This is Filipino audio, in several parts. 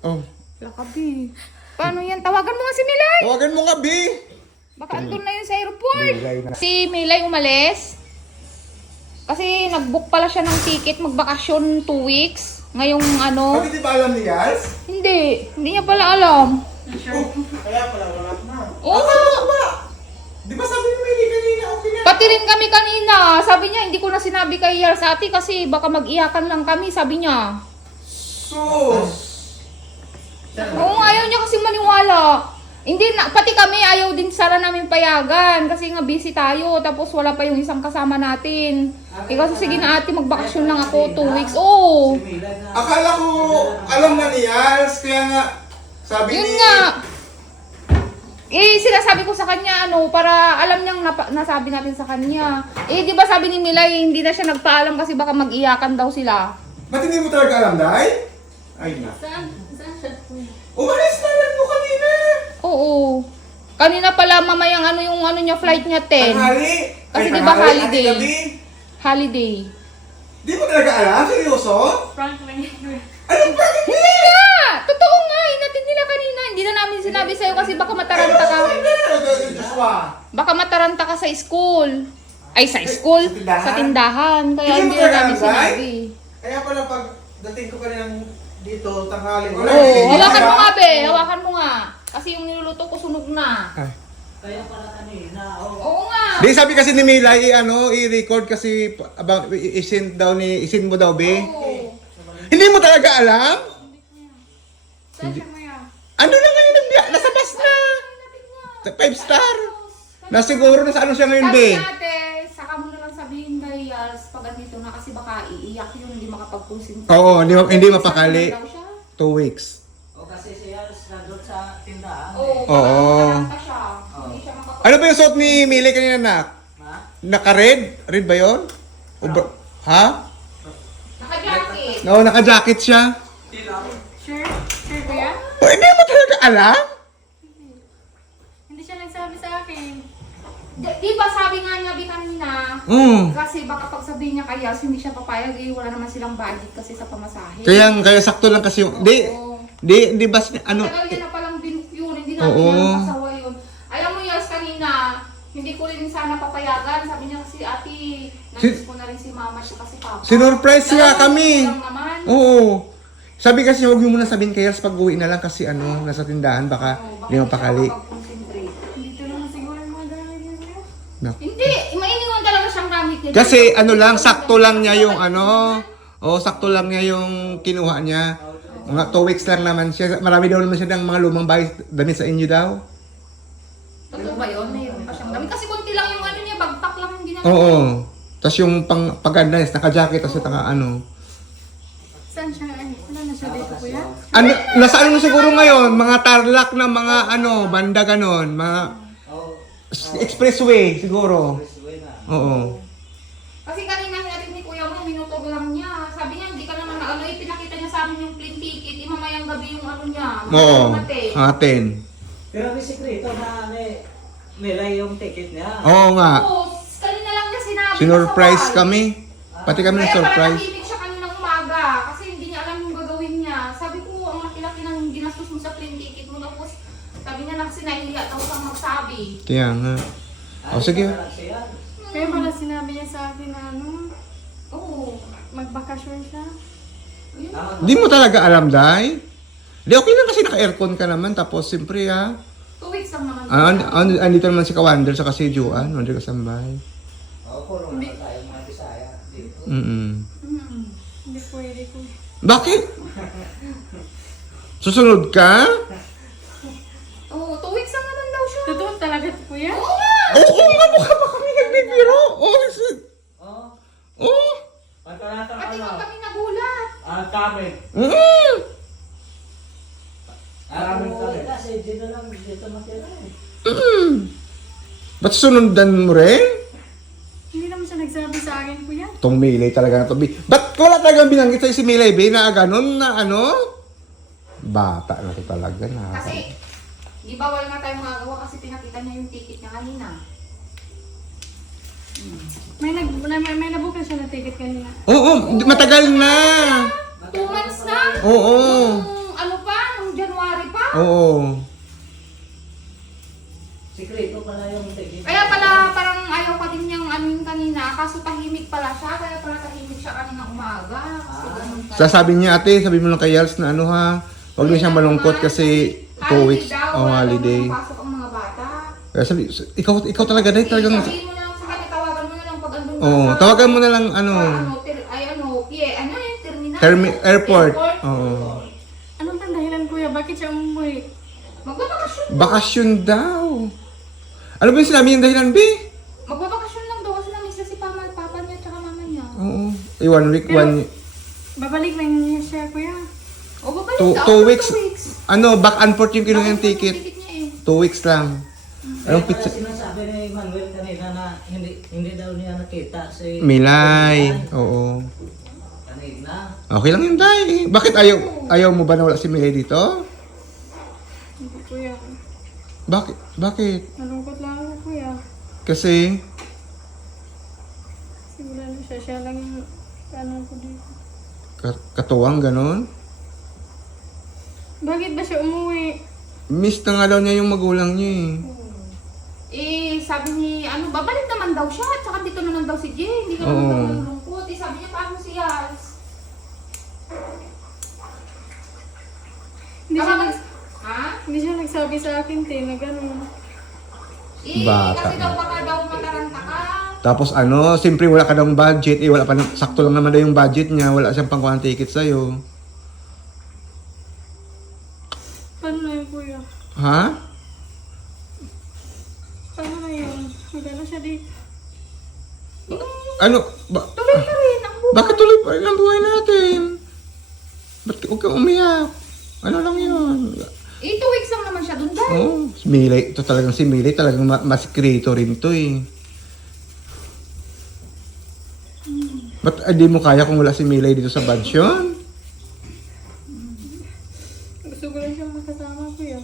Oh. Lakabi. Paano yan? Tawagan mo nga si Milay. Tawagan mo nga, B. Baka andun na yun sa airport. Milay na. Si Milay umalis. Kasi nag-book pala siya ng ticket magbakasyon 2 weeks. Ngayong ano. Bakit di ba alam ni Yas? Hindi niya pala alam. Kaya pala wala na. Oo nga. Di ba sabi ni Milay kanina, okay na? Pati rin kami kanina. Sabi niya, hindi ko na sinabi kay Yars ate kasi baka mag-iyakan lang kami, sabi niya. Sus! Oo, ayaw niya kasi maniwala. Hindi na, pati kami ayaw din sana namin payagan kasi nga busy tayo tapos wala pa yung isang kasama natin. Kasi sige na ate, magbakasyon lang ako 2 weeks. Oo. Akala ko alam na ni Yas, kaya nga sabi Yun ni... nga. Sinasabi ko sa kanya, para alam niyang nasabi natin sa kanya. Di ba sabi ni Milay, hindi na siya nagpaalam kasi baka mag-iyakan daw sila. Ba't hindi mo talaga alam, Day? Ay na. Saan siya? Umalis na lang mo kanina. Oo. Kanina pala mamayang yung niya, flight niya 10. Tanghali. Kasi Ay, di ba tanghali, holiday? ati gabi. Holiday. Di mo talaga alam? Seryoso? Frank lang Anong bakit mo? Hindi nga! Totoo nga! Hinatid nila kanina. Hindi na namin sinabi sa'yo kasi baka mataranta ka. Baka mataranta ka sa school. Ay, sa school? Sa tindahan? Sa tindahan. Kaya Hindi hindi mo na talaga namin alam, sinabi. Kaya pala pag dating ko kanina dito, tanghali. Wala. Oo, Hindi hawakan ba? mo nga, be. Hawakan mo nga. Kasi yung niluluto ko sunog na. Kaya pala kanina, Oo nga. Di sabi kasi ni Milay, i-record kasi i-send mo daw, be. Oo. Hindi mo talaga alam? Saan siya Maya? Ano na ngayon nasa bus na? Sa 5 star. Nasiguro na sa ano siya ngayon, be. Sabi ate, saka mo na lang sabihin kay Yals pag andito na kasi baka iiyak yun, hindi makapag-concentrate. Oo, hindi mapakali. Daw siya. 2 weeks. O kasi siya nandun sa tindahan. Oo, Oo. parang siya. Hindi siya makapag- Ano ba yung suot ni Milay kanina, nak? Ha? Naka-red? Red ba yun? Ha? Naka-jacket. No, naka-jacket siya. Sure? Sure ba yan? O, hindi mo talaga alam? Hindi siya nagsabi sa akin. Di ba sabi nga niya kanina, kasi baka pag sabihin niya kay Yals, hindi siya papayag, wala naman silang budget kasi sa pamasahe. Kaya sakto lang kasi yung... Oo. Di ba, ano... Tagal niya na palang binook yun, hindi namin Oo. yan kasawa yun. Alam mo Yals kanina, hindi ko rin sana papayagan. Sabi niya kasi ate, namiss ko na rin si mama siya kasi papa. Sinurprise nga kami. Lang naman. Oo. Sabi kasi huwag mo muna sabihin kay Yals pag uwi na lang kasi nasa tindahan baka Oo, hindi mapakali. siya makapag-concentrate. Dito naman siguro yung mga gamit niya. Hindi, mainiwan talaga siyang gamit niya. Kasi sakto lang niya yung sakto lang niya yung kinuha niya. Mga 2 weeks lang naman siya. Marami daw naman siya ng mga lumang bahay damit sa inyo daw. Totoo ba yun? Mayroon pa siyang gamit. Kasi konti lang yung niya, bagpak lang yung ginamit. Oo. Tapos yung paganda niya, naka-jacket, tapos Saan siya? Ay, wala na siya dito kuya? nasa ano na siguro ngayon, mga tarlac na mga banda ganon, mga expressway siguro. Oo. Kasi kanina natin ni kuya mo, minutog lang niya. Sabi niya, hindi ka naman pinakita niya sa amin yung plane ticket. Mamayang gabi yung niya. Oo. Mate. Atin. Pero may sekreto na nila yung ticket niya. Oo nga. Oo, kanina lang niya sinabi. Sinurprise sa wall. kami. Pati kami Kaya pala na-surprise. tahimik siya kaninang umaga kasi hindi niya alam yung gagawin niya. Sabi ko, ang laki-laki ng ginastos mo sa plane ticket mo. Tapos sabi niya lang sinahiya daw siyang magsabi. Kaya nga. O sige. Kaya pala sinabi niya sa akin na Oo. magbakasyon siya. Ayun. Di mo talaga alam, Day? Di okay lang kasi naka-aircon ka naman. Tapos siyempre 2 weeks lang naman. andito naman si Kawander sa si Juan. Andito ka sambay. Oo, puro naman tayo mga Bisaya dito. Hindi pwede ko. Bakit? Susunod ka? Oo, 2 weeks lang naman daw siya. Totoo talaga kuya? Oo nga! Oo nga, mukha ba kami nagbibiro? Oo. Oo. Pati nga kami nagulat. Kami. Mm. Kasi dito lang, dito matira eh. Ba't sunundan mo rin? Hindi naman siya nagsabi sa akin kuya. Itong Milay talaga na to. Ba't wala talagang binanggit sa'yo si Milay, be? Na ganun na Bata na to talaga na. Kasi, di ba wala nga tayong magagawa kasi pinakita niya yung ticket niya kanina. May nabook na siya na ticket kanina. Oo, matagal na. 2 months na? Oo. Nung ano pa, Oo. Sikreto pala yung ticket. Kaya pala parang ayaw pa din niyang ano yung kanina. Kaso tahimik pala siya. Kaya pala tahimik siya kanina umaga. Kasi ganun pala. Sasabi niya, ate, sabi mo lang kay Yals na ano ha, huwag na siyang malungkot kasi 2 weeks. Oh, holiday. Pasok ang mga bata. Kaya sabi, ikaw talaga dahil talagang... Sabihin mo na lang sa kanya, tawagan mo na lang pag andun ka Oo, sa- tawagan mo na lang ano, terminal. airport. Oo. Anong bang dahilan kuya? Bakit siya umuwi? Magbabakasyon. Bakasyon daw. Ano ba yung sinabi yung dahilan, B? Magbabakasyon lang daw kasi na-miss na si papa niya at mama niya. Oo. 1 week, 1... Babalik na niya siya kuya. O babalik Two- daw. two after weeks. 2 weeks. Ano, back and forth yung kinuha yung ticket. niya eh. 2 weeks lang. Anong Kaya pala pizza? sinasabi ni Manuel kanina na hindi daw niya nakita si Milay. Oo. kanina. Okay lang yun, Day. Bakit ayaw mo ba na wala si Milay dito? Hindi kuya. Bakit? Malungkot lang ako kuya. Kasi, Siguro na siya. Siya lang yung ano ko dito. katuwang ganon. Bakit ba siya umuwi? Miss na nga daw niya yung magulang niya eh. Sabi ni, babalik naman daw siya at saka dito naman daw si Jay. Hindi ka naman Oo. daw malulungkot. Sabi niya, paano si Yals? Hindi siya, Ha? hindi siya nagsabi sa akin, te, na gano'n. Bata. Kasi daw baka daw mataranta ka. Tapos siyempre wala ka daw budget eh. Wala pa, sakto lang naman daw yung budget niya. Wala siyang pangkuhan ticket sa'yo. Paano na yun, kuya? Ha? Paano na yun? Magano siya dito? Ano? Tuloy pa rin ang buhay. Bakit tuloy pa rin ang buhay natin? Ba't huwag kang umiyak? Ano lang yun? 2 weeks lang naman siya dun dahil. Oh, si Milay. Ito talagang si Milay. Talagang masikreto rin to eh. Ba't di mo kaya kung wala si Milay dito sa bansyon? Gusto ko lang siyang makasama, kuya.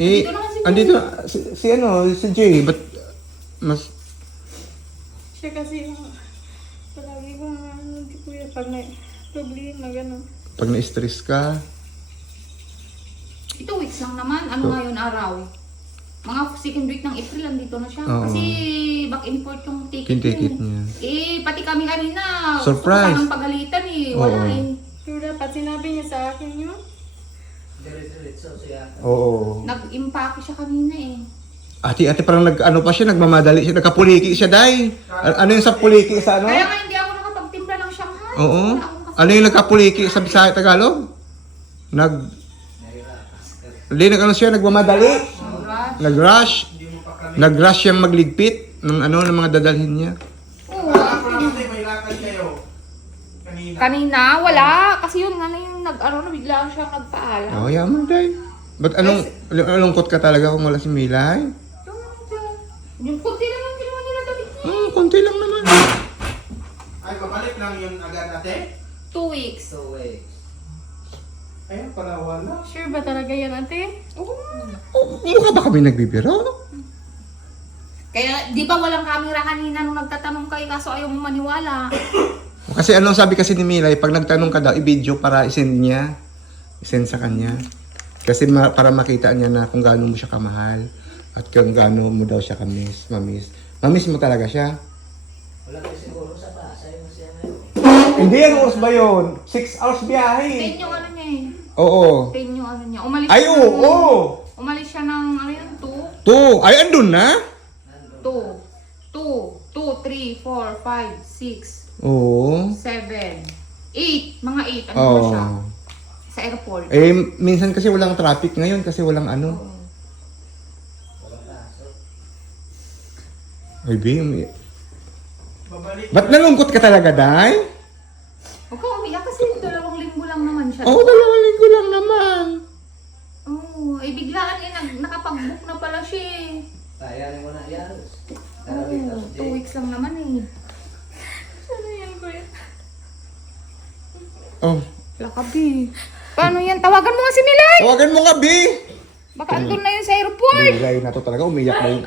Eh, Andito naman si andito si Jay. Ba't mas... Siya kasi yung palagi ko hindi kuya pag may problema, gano'n. Pag na-stress ka, 2 weeks lang naman. Ano ngayon araw? Mga second week ng April, andito na siya. Oo. Kasi back and forth yung ticket, yung ticket niya. Pati kami kanina. Surprise. Gusto ko pagalitan eh. Wala Oo. eh. Pero dapat sinabi niya sa akin yun. Diretso siya. Oo. Nag-impake siya kanina eh. Ate, parang pa siya, nagmamadali siya, nagkapuliki siya, Day. Ano yung sa puliki sa ano? Kaya nga hindi ako nakapagtimpla ng Shanghai. Oo. Wala akong kasama. Ano yung nagkapuliki sa Bisaya Tagalog? Hindi, siya, nagmamadali. Alright. Nag-rush. Nag-rush siyang magligpit ng ng mga dadalhin niya. Oo. Kanina, wala. Kasi yun nga na yung bigla siyang nagpaalam. Oh, yaman, Day. Ba't lungkot ka talaga kung wala si Milay? Yung kunti lang yung kinuha nila damit niya. Konti lang naman. Ay, babalik lang yun agad ate? 2 weeks. So wait. Ayun, pala wala. Sure ba talaga yan, ate? Oo. Mukha ba kami nagbibiro? Kaya, di ba walang camera kanina nung nagtatanong kayo kaso ayaw mo maniwala? Kasi sabi kasi ni Milay, pag nagtanong ka daw, i-video para i-send niya. I-send sa kanya. Kasi para makita niya na kung gaano mo siya kamahal. At kung gaano mo daw siya kamiss, mamiss. Mamiss mo talaga siya. Wala ko siguro sa Pasay mo siya ngayon. Hindi, ano oras ba yun? 6 hours biyahe. 10 yung ano niya eh. Oo. 10 yung ano niya. Umalis Ay, siya oo. ng- Umalis siya ng, 2? 2. Ay, andun na? 2, 3, 4, 5, 6, Oo. 7, 8. Mga 8. Ano Oo. ba siya? Sa airport. Eh, minsan kasi walang traffic ngayon kasi walang ano. Ay, Bim. Babalik. Ba't nalungkot ka talaga, Day? Huwag ka umiyak kasi 2 linggo lang naman siya. Oo, 2 linggo lang naman. Oo, biglaan nakapag-book na pala siya eh. Tayanin mo na yan. Oo, 2 weeks lang naman eh. Ano yan, kuya? Oh, Lakabi. Paano yan? Tawagan mo nga si Milay! tawagan mo nga, B. Baka andun na yun sa airport. Milay na to talaga, umiyak na yun.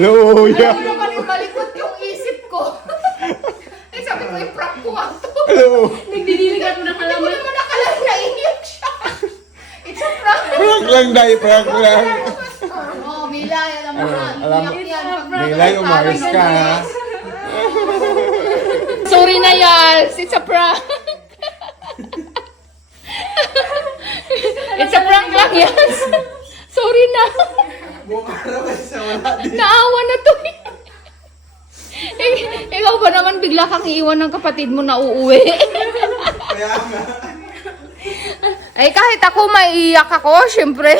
Luya. Alam mo naman yung malikot yung isip ko. Eh sabi ko, i-prank ko nga to. Nagdinilig ako ng Hindi ko halaman. naman nakalain na iiyak siya. It's a prank. Prank lang, Day. Prank lang. Oh, Milay, alam mo na. Alam- Iiyak yan. pag- Milay, umayos ka, ha? Sorry na, Yals. It's a prank. It's a prank lang, Yals. Sorry na. Buong araw kasi sa wala din. Naawa na to eh. Ikaw ba naman bigla kang iiwan ng kapatid mo na uuwi? Kaya nga. Ay kahit ako maiiyak ako, syempre.